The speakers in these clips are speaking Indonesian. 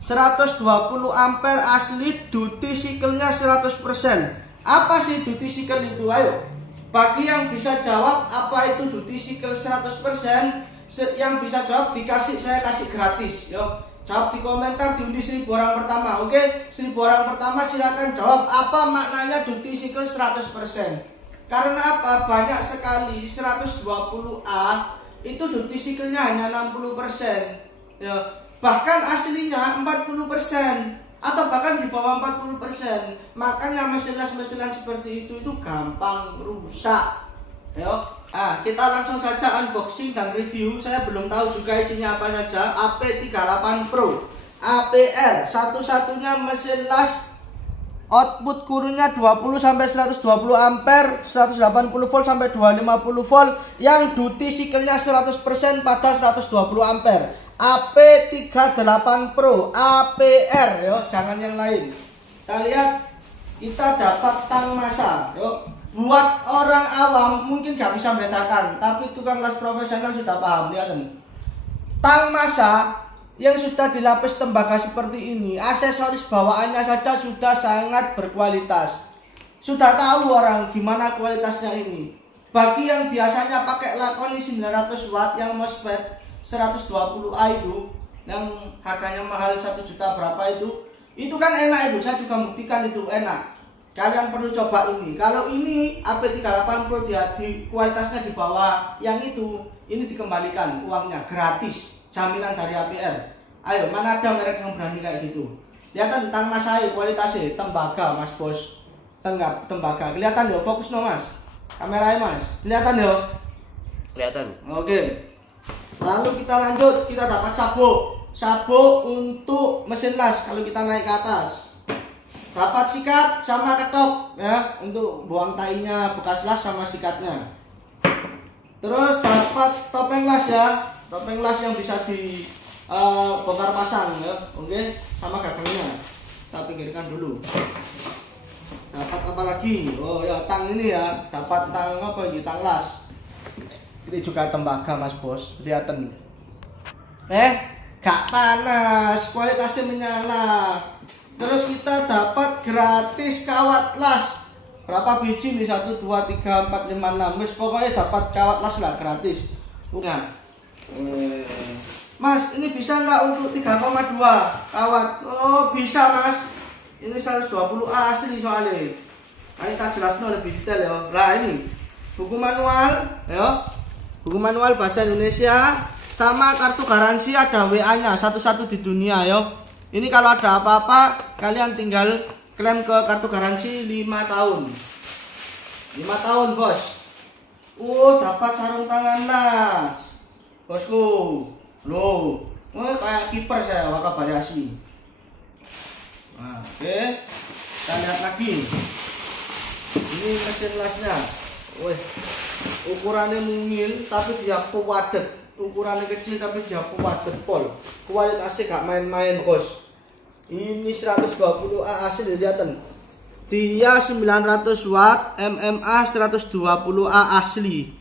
120 ampere asli, duty cycle-nya 100%. Apa sih duty cycle itu? Ayo, bagi yang bisa jawab apa itu duty cycle 100%, yang bisa jawab saya kasih gratis. Yo, jawab di komentar, diundi 1000 orang pertama. Oke, 1000 orang pertama silakan jawab apa maknanya duty cycle 100%. Karena apa? Banyak sekali 120A itu duty cycle-nya hanya 60%. Ya, bahkan aslinya 40% atau bahkan di bawah 40%. Makanya mesin-mesin seperti itu gampang rusak. Yo, kita langsung saja unboxing dan review. Saya belum tahu juga isinya apa saja. AP38 Pro APR, satu-satunya mesin las output kurunnya 20 sampai 120 ampere, 180 volt sampai 250 volt, yang duty cycle-nya 100% pada 120 ampere. AP38 Pro APR, yo, jangan yang lain. Kita lihat, kita dapat tang masa. Yo, buat orang awam mungkin gak bisa membedakan, tapi tukang las profesional sudah paham. Lihat, tang masa yang sudah dilapis tembaga seperti ini, aksesoris bawaannya saja sudah sangat berkualitas. Sudah tahu orang gimana kualitasnya ini. Bagi yang biasanya pakai Lakoni 900 watt yang MOSFET 120A itu, yang harganya mahal 1 juta berapa itu kan enak. Itu saya juga buktikan itu enak. Kalian perlu coba ini. Kalau ini AP38 Pro di kualitasnya di bawah yang itu, ini dikembalikan uangnya gratis, jaminan dari APR. Ayo, mana ada merek yang berani kayak gitu? Lihat tentang mas saya kualitasnya tembaga, mas bos. Tembaga kelihatan yo, fokus no mas, kameranya mas, kelihatan yo, kelihatan. Oke, lalu kita lanjut, kita dapat sabuk untuk mesin las. Kalau kita naik ke atas, dapat sikat sama ketok ya, untuk buang tainya bekas las sama sikatnya. Terus dapat topeng las ya, topeng las yang bisa di bongkar pasang ya. Oke, sama gagangnya kita pinggirkan dulu. Dapat apa lagi? Oh ya, tang ini ya, dapat tang apa ya, tang las. Ini juga tembaga mas bos, lihatin. Gak panas, kualitasnya menyala. Terus kita dapat gratis kawat las. Berapa biji nih? 1, 2, 3, 4, 5, 6. Wis pokoknya dapat kawat las lah gratis. Bukan. Mas, ini bisa nggak untuk 3,2 kawat? Oh bisa mas. Ini 120A asli soalnya. Ini tak jelasno lebih detail ya. Nah ini buku manual ya. Buku manual bahasa Indonesia sama kartu garansi, ada WA-nya satu-satu di dunia yo. Ini kalau ada apa-apa kalian tinggal klaim ke kartu garansi 5 tahun. 5 tahun bos. Dapat sarung tangan las bosku. Loh, kayak kiper saya Wakabayashi. Nah, oke, kita lihat lagi. Ini mesin lasnya. Ukurannya mungil tapi dia padat. Ukurannya kecil tapi dia padat pol. Kualitasnya gak main-main bos. Ini 120A asli, lihatin. Dia 900 watt MMA 120A asli.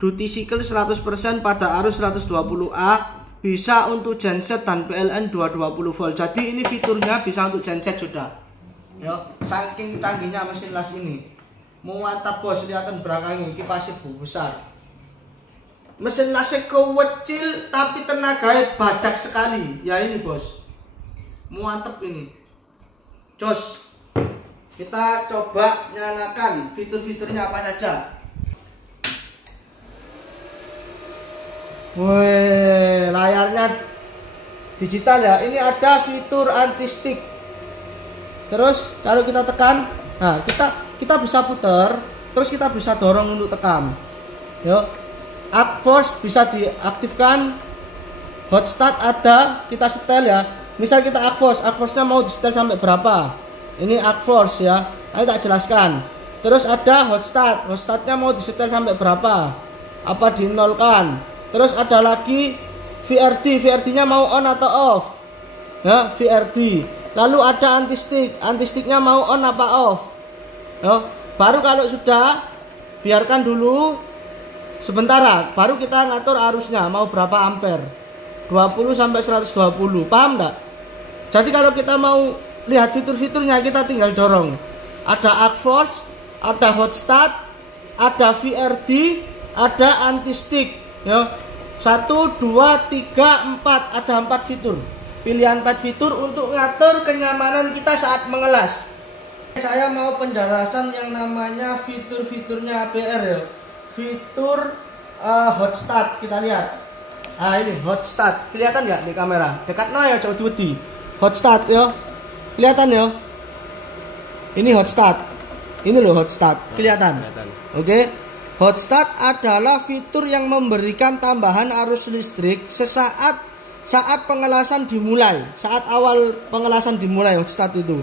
Duty cycle 100% pada arus 120A. Bisa untuk genset dan PLN 220 volt. Jadi ini fiturnya bisa untuk genset sudah. Yo, saking canggihnya mesin las ini. Mantap bos, lihatin belakangnya kipasnya besar. Mesin lasnya kecil tapi tenaganya badak sekali. Ya ini bos. Mantap ini. Jos. Kita coba nyalakan fitur-fiturnya apa saja. Layarnya digital ya. Ini ada fitur anti stick. Terus kalau kita tekan, nah kita bisa putar, terus kita bisa dorong untuk tekan. Yo, up force bisa diaktifkan. Hot start ada, kita setel ya. Misal kita up force-nya mau di setel sampai berapa? Ini up force ya. Saya tak jelaskan. Terus ada hot startnya mau disetel sampai berapa? Apa dinolkan? Terus ada lagi VRD-nya mau on atau off ya, VRD. Lalu ada anti-sticknya mau on apa off ya. Baru kalau sudah, biarkan dulu sebentar, baru kita ngatur arusnya mau berapa ampere, 20 sampai 120, paham enggak? Jadi kalau kita mau lihat fitur-fiturnya kita tinggal dorong. Ada arc force, ada hot start, ada VRD, ada anti stick. Ya. 1, 2, 3, 4, ada 4 fitur. Pilihan 4 fitur untuk ngatur kenyamanan kita saat mengelas. Saya mau penjelasan yang namanya fitur-fiturnya APR ya. Fitur hot start kita lihat. Nah ini hot start, kelihatan nggak di kamera? Dekat ya coba diwedi. Hot start ya, kelihatan ya. Ini hot start. Ini loh hot start, kelihatan. Oke. Hot start adalah fitur yang memberikan tambahan arus listrik saat pengelasan dimulai. Saat awal pengelasan dimulai hot start itu.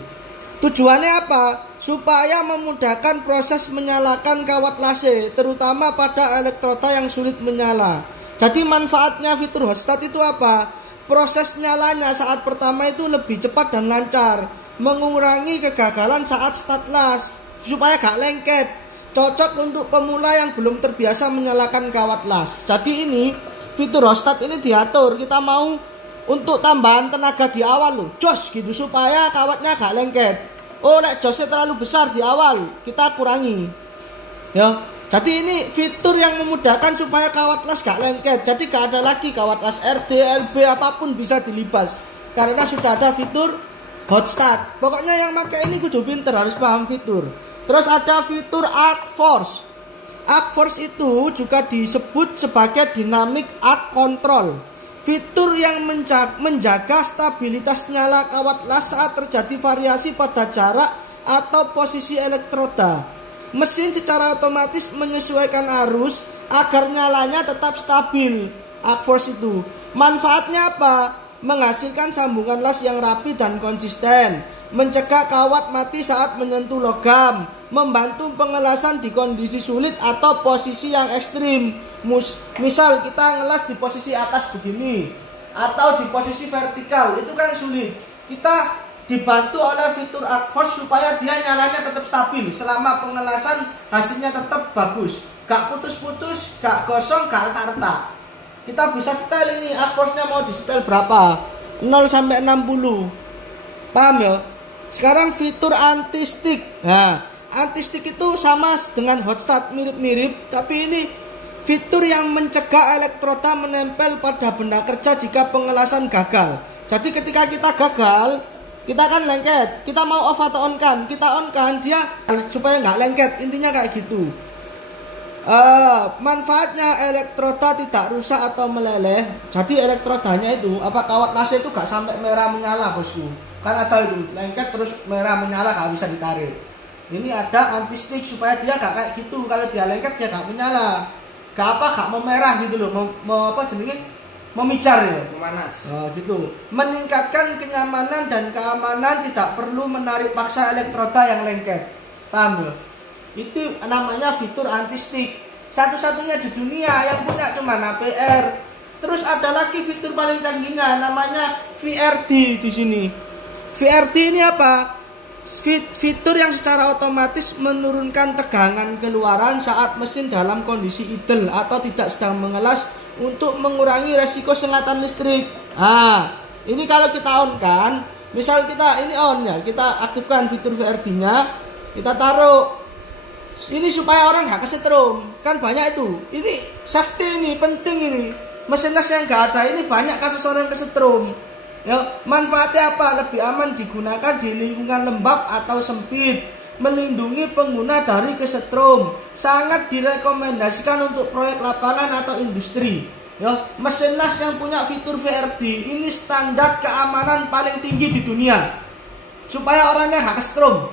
Tujuannya apa? Supaya memudahkan proses menyalakan kawat lase, terutama pada elektroda yang sulit menyala. Jadi manfaatnya fitur hot start itu apa? Proses nyalanya saat pertama itu lebih cepat dan lancar, mengurangi kegagalan saat start las, supaya gak lengket. Cocok untuk pemula yang belum terbiasa menyalakan kawat las. Jadi ini fitur hot start ini diatur, kita mau untuk tambahan tenaga di awal loh, jos gitu supaya kawatnya gak lengket. Oh lek josnya terlalu besar di awal, kita kurangi. Ya, jadi ini fitur yang memudahkan supaya kawat las gak lengket. Jadi gak ada lagi kawat las RD, LB apapun bisa dilibas karena sudah ada fitur hot start. Pokoknya yang pakai ini kudu pinter, harus paham fitur. Terus ada fitur arc force. Arc force itu juga disebut sebagai dynamic arc control. Fitur yang menjaga stabilitas nyala kawat las saat terjadi variasi pada jarak atau posisi elektroda. Mesin secara otomatis menyesuaikan arus agar nyalanya tetap stabil. Arc force itu manfaatnya apa? Menghasilkan sambungan las yang rapi dan konsisten, mencegah kawat mati saat menyentuh logam, membantu pengelasan di kondisi sulit atau posisi yang ekstrim. Misal kita ngelas di posisi atas begini atau di posisi vertikal, itu kan sulit. Kita dibantu oleh fitur arc force supaya dia nyalanya tetap stabil selama pengelasan, hasilnya tetap bagus, gak putus-putus, gak gosong, gak retak-retak. Kita bisa setel ini arc force-nya mau di setel berapa, 0 sampai 60. Paham ya? Sekarang fitur anti stick. Nah, anti stick itu sama dengan hot start, mirip-mirip, tapi ini fitur yang mencegah elektroda menempel pada benda kerja jika pengelasan gagal. Jadi ketika kita gagal, kita kan lengket, kita mau off atau on kan, kita on kan, dia supaya nggak lengket, intinya kayak gitu. Manfaatnya elektroda tidak rusak atau meleleh. Jadi elektrodanya itu kawat las itu gak sampai merah menyala bosku. Kan ada itu lengket terus merah menyala gak bisa ditarik. Ini ada anti stick supaya dia gak kayak gitu. Kalau dia lengket dia gak menyala, gak memerah gitu loh, memicar ya, memanas. Gitu. Meningkatkan kenyamanan dan keamanan, tidak perlu menarik paksa elektroda yang lengket. Paham ya? Itu namanya fitur anti stick. Satu-satunya di dunia yang punya cuma APR. Terus ada lagi fitur paling canggihnya namanya VRD di sini. VRD ini apa? Fitur yang secara otomatis menurunkan tegangan keluaran saat mesin dalam kondisi idle atau tidak sedang mengelas untuk mengurangi resiko sengatan listrik. Ini kalau kita on kan, misal kita ini on ya, kita aktifkan fitur VRD-nya, kita taruh. Ini supaya orang gak kesetrum. Kan banyak itu. Ini safety ini, penting ini. Mesin las yang gak ada ini banyak kasus orang kesetrum. Ya, manfaatnya apa? Lebih aman digunakan di lingkungan lembab atau sempit, melindungi pengguna dari kesetrum. Sangat direkomendasikan untuk proyek lapangan atau industri. Ya, mesin las yang punya fitur VRD ini standar keamanan paling tinggi di dunia. Supaya orangnya gak kesetrum.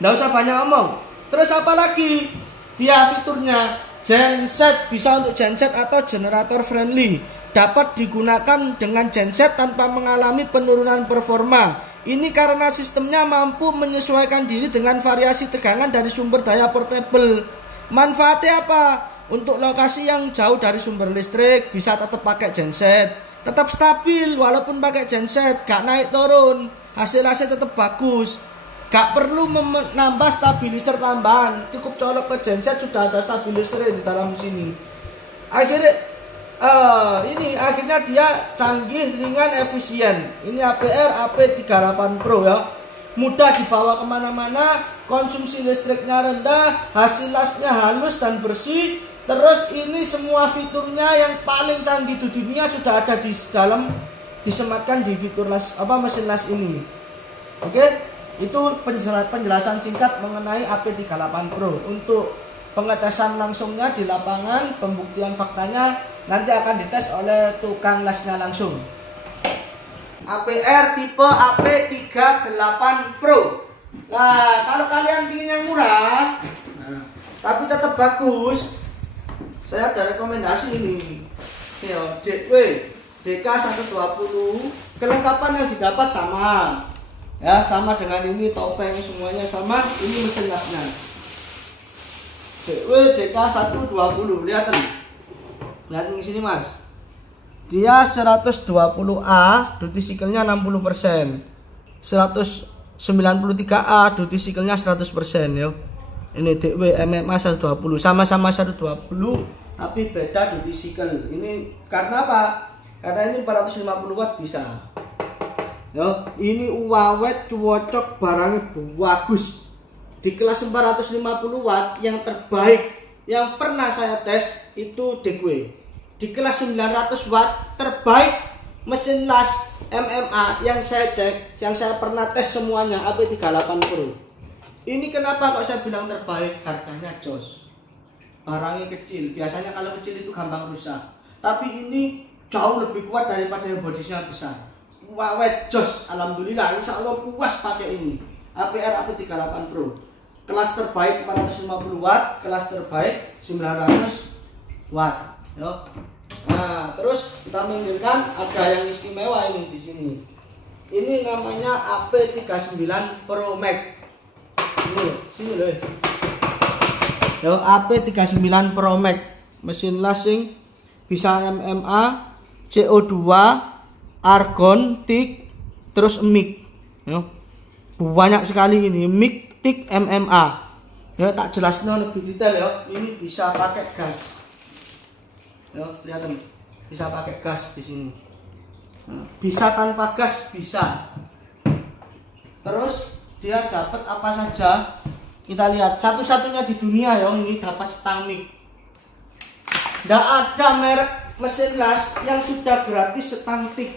Nggak usah banyak omong. Terus apa lagi? Dia fiturnya genset, bisa untuk genset atau generator friendly. Dapat digunakan dengan genset tanpa mengalami penurunan performa. Ini karena sistemnya mampu menyesuaikan diri dengan variasi tegangan dari sumber daya portable. Manfaatnya apa? Untuk lokasi yang jauh dari sumber listrik bisa tetap pakai genset. Tetap stabil walaupun pakai genset, gak naik turun. Hasilnya tetap bagus. Gak perlu menambah stabilizer tambahan, cukup colok ke genset sudah ada stabilizer di dalam sini. Akhirnya ini akhirnya dia canggih, ringan, efisien. Ini APR AP38 Pro ya. Mudah dibawa kemana-mana, konsumsi listriknya rendah, hasil lasnya halus dan bersih. Terus ini semua fiturnya yang paling canggih di dunia sudah ada di dalam, disematkan di fitur las mesin las ini. Oke, itu penjelasan singkat mengenai AP38 Pro. Untuk pengetesan langsungnya di lapangan, pembuktian faktanya nanti akan dites oleh tukang lasnya langsung. APR tipe AP38 Pro. Nah, kalau kalian ingin yang murah tapi tetap bagus, saya ada rekomendasi ini. DK120. Kelengkapan yang didapat sama. Ya, sama dengan ini, topeng semuanya sama. Ini mesin lasnya. DK120. Lihat di sini, Mas. Dia 120A, duty cycle-nya 60%. 193A, duty cycle-nya 100% ya. Ini DW MMA 120, sama-sama 120 tapi beda duty cycle. Ini karena apa? Karena ini 450 watt bisa. Ya, ini awet, cocok, barangnya bagus. Di kelas 450 watt yang terbaik yang pernah saya tes itu DW. Di kelas 900 watt terbaik mesin las MMA yang saya cek, yang saya pernah tes semuanya AP38 Pro. Ini kenapa kok saya bilang terbaik? Harganya jos. Barangnya kecil. Biasanya kalau kecil itu gampang rusak. Tapi ini jauh lebih kuat daripada yang bodisnya besar. Wawet jos. Alhamdulillah, insya Allah puas pakai ini. APR AP38 Pro. Kelas terbaik 450 watt, kelas terbaik 900 watt. Yo. Nah, terus kita menginginkan ada yang istimewa ini di sini. Ini namanya AP39 Pro Max. Ini, sini loh. Yo, AP39 Pro Max. Mesin lasing bisa MMA, CO2, argon, TIG, terus mic. Yo. Banyak sekali ini mic, TIG, MMA. Ya, tak jelasnya lebih detail ya. Ini bisa pakai gas. Ya, kelihatan bisa pakai gas di sini. Bisa tanpa gas bisa. Terus dia dapat apa saja? Kita lihat satu-satunya di dunia ya ini dapat stang mic. Tidak ada merek mesin las yang sudah gratis stang TIG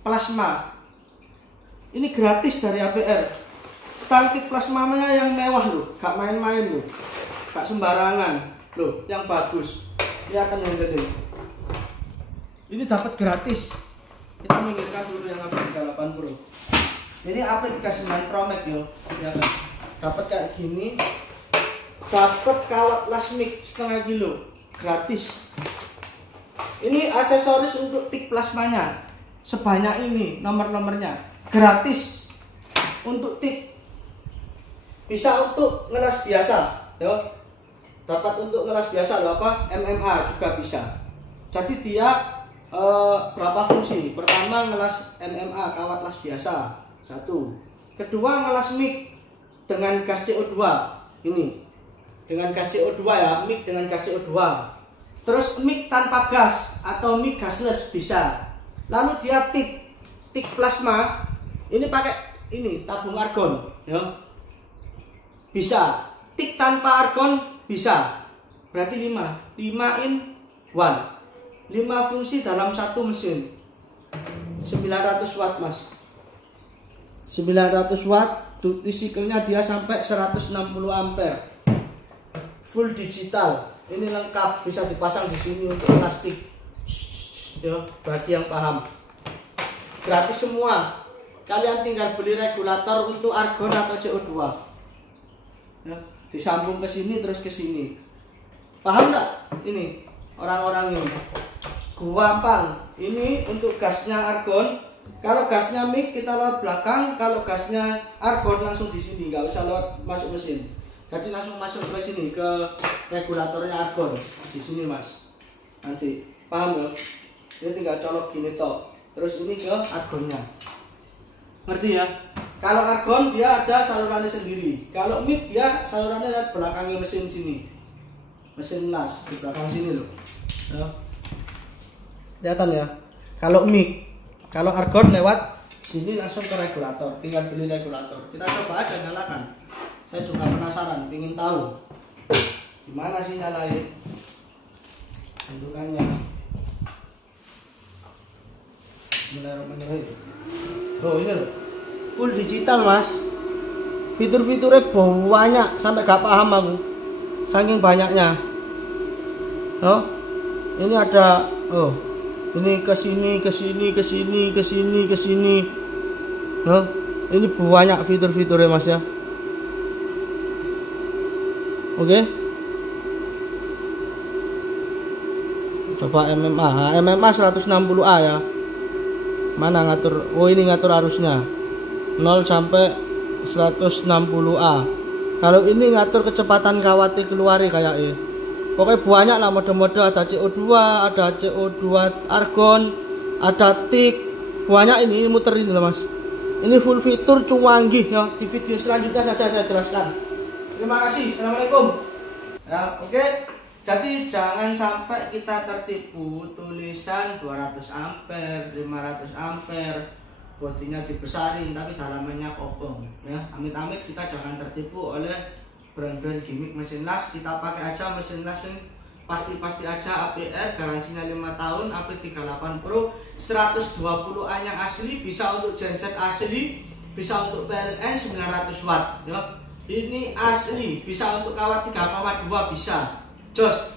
plasma. Ini gratis dari APR. Stang TIG plasmanya yang mewah loh, gak main-main loh, gak sembarangan loh, yang bagus. Dia akan menjadi. Ini dapat gratis. Kita menginginkan dulu yang AP38 Pro. Ini AP39 Pro Max yo. Ya, dapat kayak gini. Dapat kawat las mic setengah kilo gratis. Ini aksesoris untuk TIG plasmanya. Sebanyak ini nomor-nomornya gratis untuk TIG. Bisa untuk ngelas biasa, yo. Dapat untuk ngelas biasa loh, apa MMA juga bisa. Jadi dia berapa fungsi? Pertama ngelas MMA kawat las biasa, satu. Kedua ngelas mic dengan gas CO2 ini, dengan gas CO2 ya, mic dengan gas CO2. Terus mic tanpa gas atau mic gasless bisa. Lalu dia TIG plasma ini pakai ini tabung argon, ya. Bisa. TIG tanpa argon bisa, berarti 5 in 1, 5 fungsi dalam satu mesin. 900 watt mas, 900 watt, duty cycle-nya dia sampai 160 ampere, full digital. Ini lengkap, bisa dipasang di sini untuk plastik. Ya, bagi yang paham, gratis semua. Kalian tinggal beli regulator untuk argon atau CO2. Ya. Disambung ke sini terus ke sini. Paham nggak? Ini orang-orang ini gampang. Ini untuk gasnya argon. Kalau gasnya mic kita lewat belakang. Kalau gasnya argon langsung di sini, nggak usah lewat masuk mesin. Jadi langsung masuk ke sini ke regulatornya argon di sini mas. Nanti paham ya? Ini tinggal colok gini toh. Terus ini ke argonnya. Ngerti ya? Kalau argon dia ada salurannya sendiri. Kalau mic dia salurannya lihat belakangnya mesin sini. Mesin las di belakang sini loh. Ya. Kelihatan ya. Kalau mic, kalau argon lewat sini langsung ke regulator. Tinggal beli regulator. Kita coba aja nyalakan. Saya juga penasaran, ingin tahu gimana sih nyalain bentukannya. Bismillahirrahmanirrahim. Oh ini loh, full digital mas. Fitur-fiturnya banyak sampai gak paham aku, saking banyaknya. Oh ini ada, oh ini ke sini ke sini ke sini ke sini ke sini. Oh ini banyak fitur-fiturnya mas ya. Oke. Coba MMA 160A ya. Mana ngatur? Oh ini ngatur arusnya 0 sampai 160A. Kalau ini ngatur kecepatan kawat keluar kayak ini. Pokoknya banyak lah mode-mode, ada CO2, ada CO2 argon, ada tik. Banyak ini muterin lah mas. Ini full fitur canggih ya. Di video selanjutnya saja saya jelaskan. Terima kasih. Assalamualaikum. Ya, oke. Jadi jangan sampai kita tertipu tulisan 200 ampere, 500 ampere, bodinya dibesarin tapi dalamannya kobong ya. Amit-amit kita jangan tertipu oleh brand-brand gimmick mesin las. Kita pakai aja mesin las yang pasti-pasti aja APR, garansinya 5 tahun, AP38 Pro, 120A yang asli, bisa untuk genset asli, bisa untuk PLN 900 watt ya. Ini asli, bisa untuk kawat 3,2 bisa. Jos.